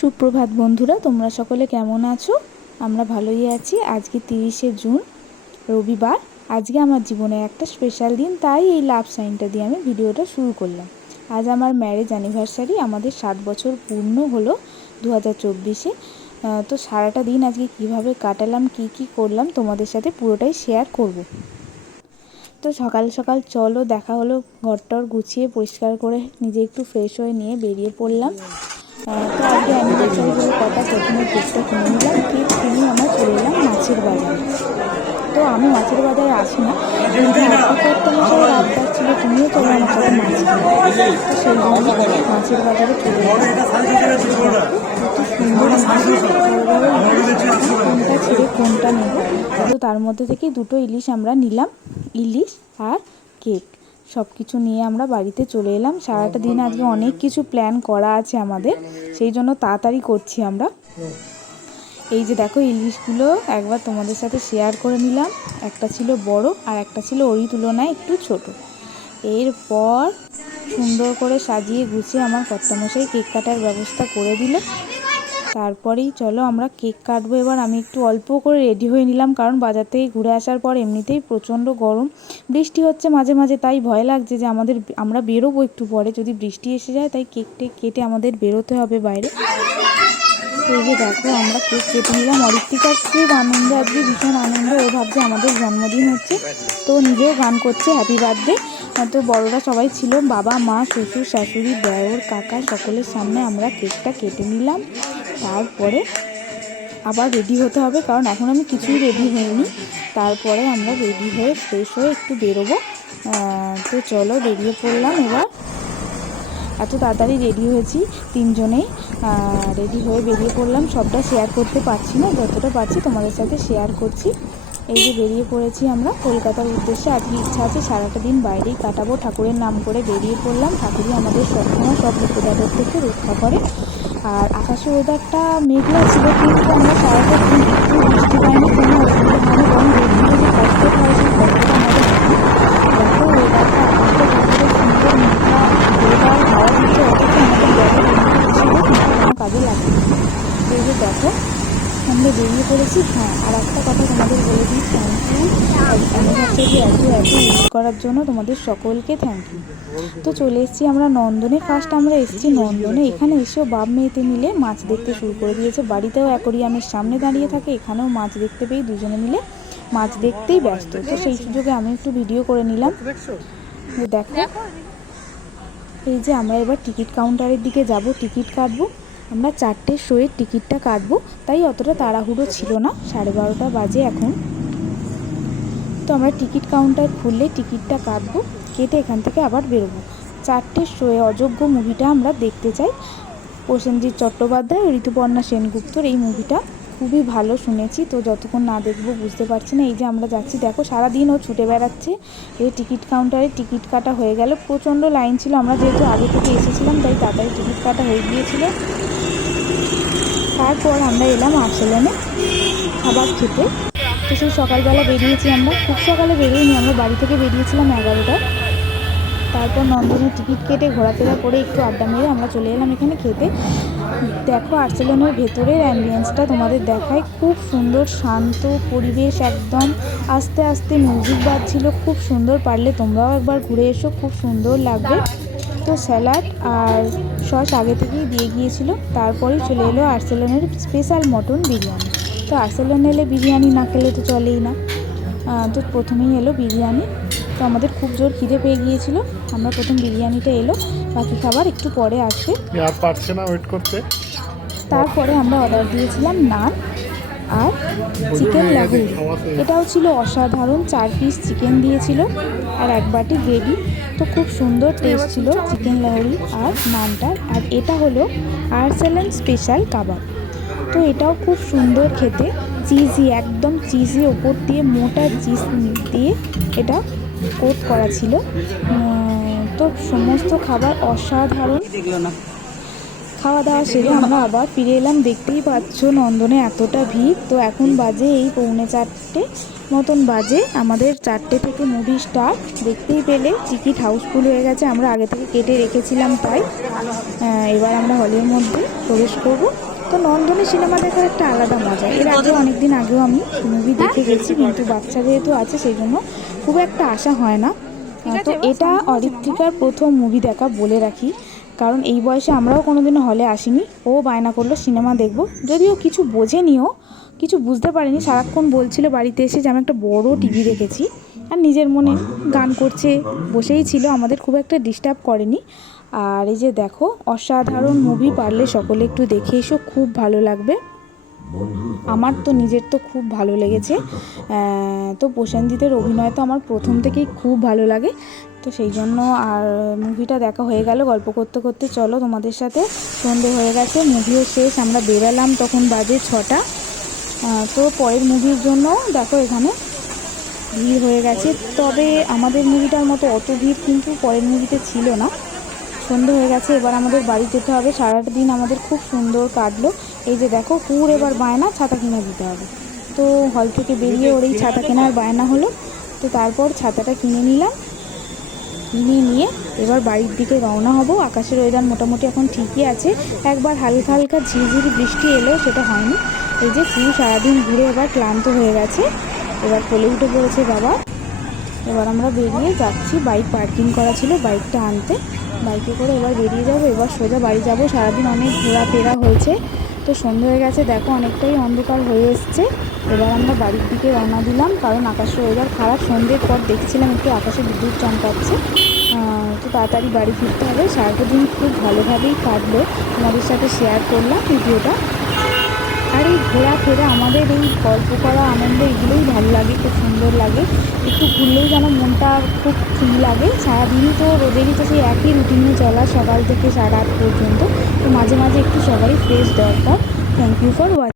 সুপ্রভাত বন্ধুরা, তোমরা সকলে কেমন আছো? আমরা ভালোই আছি। আজকে 30শে জুন, রবিবার। আজকে আমার জীবনে একটা স্পেশাল দিন, তাই এই লাভ সাইনটা দিয়ে আমি ভিডিওটা শুরু করলাম। আজ আমার ম্যারেজ অ্যানিভার্সারি, আমাদের 7 বছর পূর্ণ হলো 2024-এ। তো সারাটা দিন আজকে কিভাবে কাটালাম, কি করলাম তোমাদের সাথে পুরোটাই শেয়ার করব। তো সকাল সকাল চলো দেখা হলো, ঘরটর গুছিয়ে পরিষ্কার করে নিজে একটু ফ্রেশ হয়ে নিয়ে বেরিয়ে পড়লাম। তো আজকে অ্যানিভার্সারি বলে কথা, প্রথমে কেকটা কিনে নিলাম। কেক কিনে আমরা চলে এলাম মাছের বাজারে। তো আমি মাছের বাজারে আসি না, কিন্তু আজকে কর্তামশাইয়ের আবদার ছিল তুমিও চলো আমার সাথে মাছ কিনে। তো সেই জন্য মাছের বাজারে চলে এলাম। কত সুন্দর কোনটা ছেড়ে কোনটা নেব। তো তার মধ্যে থেকে দুটো ইলিশ আমরা নিলাম, ইলিশ আর কেক সব কিছু নিয়ে আমরা বাড়িতে চলে এলাম। সারাটা দিন আজকে অনেক কিছু প্ল্যান করা আছে আমাদের, সেই জন্য তাড়াতাড়ি করছি আমরা। এই যে দেখো ইলিশগুলো একবার তোমাদের সাথে শেয়ার করে নিলাম। একটা ছিল বড় আর একটা ছিল ওরই তুলনায় একটু ছোট। এরপর সুন্দর করে সাজিয়ে গুছিয়ে আমার কর্তামশাই কেক কাটার ব্যবস্থা করে দিল। তারপরেই চলো আমরা কেক কাটবো। এবার আমি একটু অল্প করে রেডি হয়ে নিলাম, কারণ বাজার থেকে ঘুরে আসার পর এমনিতেই প্রচণ্ড গরম, বৃষ্টি হচ্ছে মাঝে মাঝে, তাই ভয় লাগছে যে আমরা বেরোবো একটু পরে, যদি বৃষ্টি এসে যায়, তাই কেকটা কেটে আমাদের বেরোতে হবে বাইরে। এই যে দেখো আমরা কেক কেটে নিলাম। অরিত্রিকার খুব আনন্দ, আজকে ভীষণ আনন্দ। ও ভাবছে আমাদের জন্মদিন হচ্ছে, তো নিজেও গান করছে হ্যাপি বার্থডে। তো বড়রা সবাই ছিল, বাবা মা শ্বশুর শাশুড়ি দেওর কাকা সকলের সামনে আমরা কেকটা কেটে নিলাম। তারপরে আবার রেডি হতে হবে, কারণ এখন আমি কিছুই রেডি হইনি। তারপরে আমরা রেডি হয়ে ফ্রেশ হয়ে একটু বেরোবো। তো চলো বেরিয়ে পড়লাম। এবার এত তাড়াতাড়ি রেডি হয়েছি তিনজনেই, রেডি হয়ে বেরিয়ে পড়লাম। সবটা শেয়ার করতে পারছি না, যতটা পারছি তোমাদের সাথে শেয়ার করছি। এই যে বেরিয়ে পড়েছি আমরা কলকাতার উদ্দেশ্যে। আজকে ইচ্ছা আছে সারাটা দিন বাইরেই কাটাবো, ঠাকুরের নাম করে বেরিয়ে পড়লাম। ঠাকুরই আমাদের সবসময় সব বিপদাদের থেকে রক্ষা করে। আর আকাশের ওয়েদারটা মেঘলা ছিল, কিন্তু আমরা সারাটা দিন একটু বৃষ্টি পাইনি, কোনো অসুবিধা হয়নি, বরং রোদ্দুরে যে কষ্টটা হয় সেই কষ্টটা আমাদের হয়নি। দেখো ওয়েদারটা, আকাশটা কতটা সুন্দর, মেঘলা ওয়েদার, হাওয়া দিচ্ছে, অথচ আমাদের ব্যাগের রেনকোট ছিল কিন্তু কোনো কাজে লাগছে না। এই যে দেখো আমরা বেরিয়ে পড়েছি। হ্যাঁ, আর একটা কথা তোমাদের বলে দিই, থ্যাংক ইউ অ্যানিভার্সারি এত উইশ করার জন্য, তোমাদের সকলকে থ্যাংক ইউ। তো চলে এসেছি আমরা নন্দনে। ফার্স্ট আমরা এসেছি নন্দনে, এখানে এসেও বাপ মেয়েতে মিলে মাছ দেখতে শুরু করে দিয়েছে। বাড়িতেও অ্যাকোরিয়ামের সামনে দাঁড়িয়ে থাকে, এখানেও মাছ দেখতে পেয়ে দুজনে মিলে মাছ দেখতেই ব্যস্ত। তো সেই সুযোগে আমি একটু ভিডিও করে নিলাম। দেখো এই যে আমরা এবার টিকিট কাউন্টারের দিকে যাব, টিকিট কাটবো। আমরা 4টের শোয়ের টিকিটটা কাটবো, তাই অতটা তাড়াহুড়ো ছিল না, 12:30 বাজে এখন। তো আমরা টিকিট কাউন্টার খুললে টিকিটটা কাটবো, কেটে এখান থেকে আবার বেরোবো। 4টের শোয়ে অযোগ্য মুভিটা আমরা দেখতে চাই। প্রসেনজিৎ চট্টোপাধ্যায় ও ঋতুপর্ণা সেনগুপ্তর এই মুভিটা খুবই ভালো শুনেছি, তো যতক্ষণ না দেখবো বুঝতে পারছি না। এই যে আমরা যাচ্ছি, দেখো সারাদিন ও ছুটে বেড়াচ্ছে। এই টিকিট কাউন্টারে টিকিট কাটা হয়ে গেল, প্রচণ্ড লাইন ছিল। আমরা যেহেতু আগে থেকে এসেছিলাম, তাই তাড়াতাড়ি টিকিট কাটা হয়ে গিয়েছিল। তারপর আমরা এলাম আর্সেলনে খাবার খেতে। তো সেই সকালবেলা বেরিয়েছি আমরা, খুব সকালে বেরোইনি, আমরা বাড়ি থেকে বেরিয়েছিলাম 11টায়। তারপর নন্দনের টিকিট কেটে ঘোরাফেরা করে একটু আড্ডা মেরে আমরা চলে এলাম এখানে খেতে। দেখো আর্সেলনের ভেতরের অ্যাম্বিয়েন্সটা তোমাদের দেখায়, খুব সুন্দর শান্ত পরিবেশ, একদম আস্তে আস্তে মিউজিক বাজছিল, খুব সুন্দর। পারলে তোমরাও একবার ঘুরে এসো, খুব সুন্দর লাগবে। তো স্যালাড আর সস আগে থেকেই দিয়ে গিয়েছিল। তারপরেই চলে এলো আর্সেলনের স্পেশাল মটন বিরিয়ানি। তো আর্সেলন এলে বিরিয়ানি না খেলে তো চলেই না। তো প্রথমেই এলো বিরিয়ানি। তো আমাদের খুব জোর খিদে পেয়ে গিয়েছিল, আমরা প্রথম বিরিয়ানিটা এলো, বাকি খাবার একটু পরে আসবে, আর পারছে না ওয়েট করতে। তারপরে আমরা অর্ডার দিয়েছিলাম নান আর চিকেন লাহুরি। এটাও ছিল অসাধারণ, 4 পিস চিকেন দিয়েছিল আর 1 বাটি গ্রেভি। তো খুব সুন্দর টেস্ট ছিল চিকেন লাহুরি আর নানটার। আর এটা হলো আর্সেলন স্পেশাল কাবাব। তো এটাও খুব সুন্দর খেতে, চিজি, একদম চিজি, ওপর দিয়ে মোটা চিজ দিয়ে এটা কোট করা ছিল। তো সমস্ত খাবার অসাধারণ। খাওয়া দাওয়া সেরে আমরা আবার ফিরে এলাম। দেখতেই পাচ্ছ নন্দনে এতটা ভিড়। তো এখন বাজে এই 3:45। মতন বাজে, আমাদের 4টে থেকে মুভি স্টার্ট। দেখতেই পেলে টিকিট হাউসফুল হয়ে গেছে, আমরা আগে থেকে কেটে রেখেছিলাম তাই। এবার আমরা হলের মধ্যে প্রবেশ করব। তো নন্দনে সিনেমা দেখার একটা আলাদা মজা। এর আগে অনেকদিন আগেও আমি মুভি দেখে গেছি, কিন্তু বাচ্চা যেহেতু আছে সেই জন্য খুব একটা আশা হয় না। তো এটা অরিত্রিকার প্রথম মুভি দেখা বলে রাখি, কারণ এই বয়সে আমরাও কোনোদিনও হলে আসিনি। ও বায়না করলো সিনেমা দেখব, যদিও কিছু বোঝেনিও, কিছু বুঝতে পারিনি। সারাক্ষণ বলছিল বাড়িতে এসে যে আমি একটা বড় টিভি দেখেছি, আর নিজের মনে গান করছে বসেই ছিল, আমাদের খুব একটা ডিস্টার্ব করেনি। আর এই যে দেখো, অসাধারণ মুভি, পারলে সকলে একটু দেখে এসো, খুব ভালো লাগবে। আমার তো নিজের তো খুব ভালো লেগেছে। তো প্রসেনজিতের অভিনয় তো আমার প্রথম থেকেই খুব ভালো লাগে, তো সেই জন্য আর মুভিটা দেখা হয়ে গেল। গল্প করতে করতে চলো তোমাদের সাথে, সন্ধে হয়ে গেছে, মুভিও শেষ, আমরা বেরালাম তখন বাজে 6টা। তো পরের মুভির জন্য দেখো এখানে ভিড় হয়ে গেছে, তবে আমাদের মুভিটার মতো অত ভিড় কিন্তু পরের মুভিতে ছিল না। সন্ধে হয়ে গেছে, এবার আমাদের বাড়ি যেতে হবে। সারাটা দিন আমাদের খুব সুন্দর কাটলো। এই যে দেখো, কুর এবার বায়না ছাতা কিনে দিতে হবে। তো হল থেকে বেরিয়ে ওর এই ছাতা কেনার বায়না হলো, তো তারপর ছাতাটা কিনে নিলাম। কিনে নিয়ে এবার বাড়ির দিকে রওনা হব। আকাশের ওয়েদার মোটামুটি এখন ঠিকই আছে, একবার হালকা হালকা ঝিরিঝিরি বৃষ্টি এলো, সেটা হয়নি। এই যে কুর সারাদিন ঘুরে এবার ক্লান্ত হয়ে গেছে, এবার কোলে উঠে পড়েছে বাবা। এবার আমরা বেরিয়ে যাচ্ছি, বাইক পার্কিং করা ছিল, বাইকটা আনতে। বাইকে করে এবার বেরিয়ে যাব, এবার সোজা বাড়ি যাব। সারাদিন অনেক ঘোরাফেরা হয়েছে, তো সন্ধ্যে হয়ে গেছে, দেখো অনেকটাই অন্ধকার হয়ে এসছে। এবার আমরা বাড়ির দিকে রওনা দিলাম, কারণ আকাশের ওয়েদার খারাপ। সন্ধ্যের পর দেখছিলাম একটু আকাশে বিদ্যুৎ চমকাচ্ছে, তো তাড়াতাড়ি বাড়ি ফিরতে হবে। সারাটা দিন খুব ভালোভাবেই কাটলো, তোমাদের সাথে শেয়ার করলাম ভিডিওটা। আর এই ঘোরাফেরা, আমাদের এই গল্প করা, আনন্দ, এগুলোই ভালো লাগে, খুব সুন্দর লাগে। একটু ঘুরলেই যেন মনটা খুব ফ্রি লাগে। সারাদিনই তো রোদেরই তো সেই একই রুটিনে চলা, সকাল থেকে সারা রাত পর্যন্ত। তো মাঝে মাঝে একটু সবারই ফ্রেশ দরকার। Thank you for watching.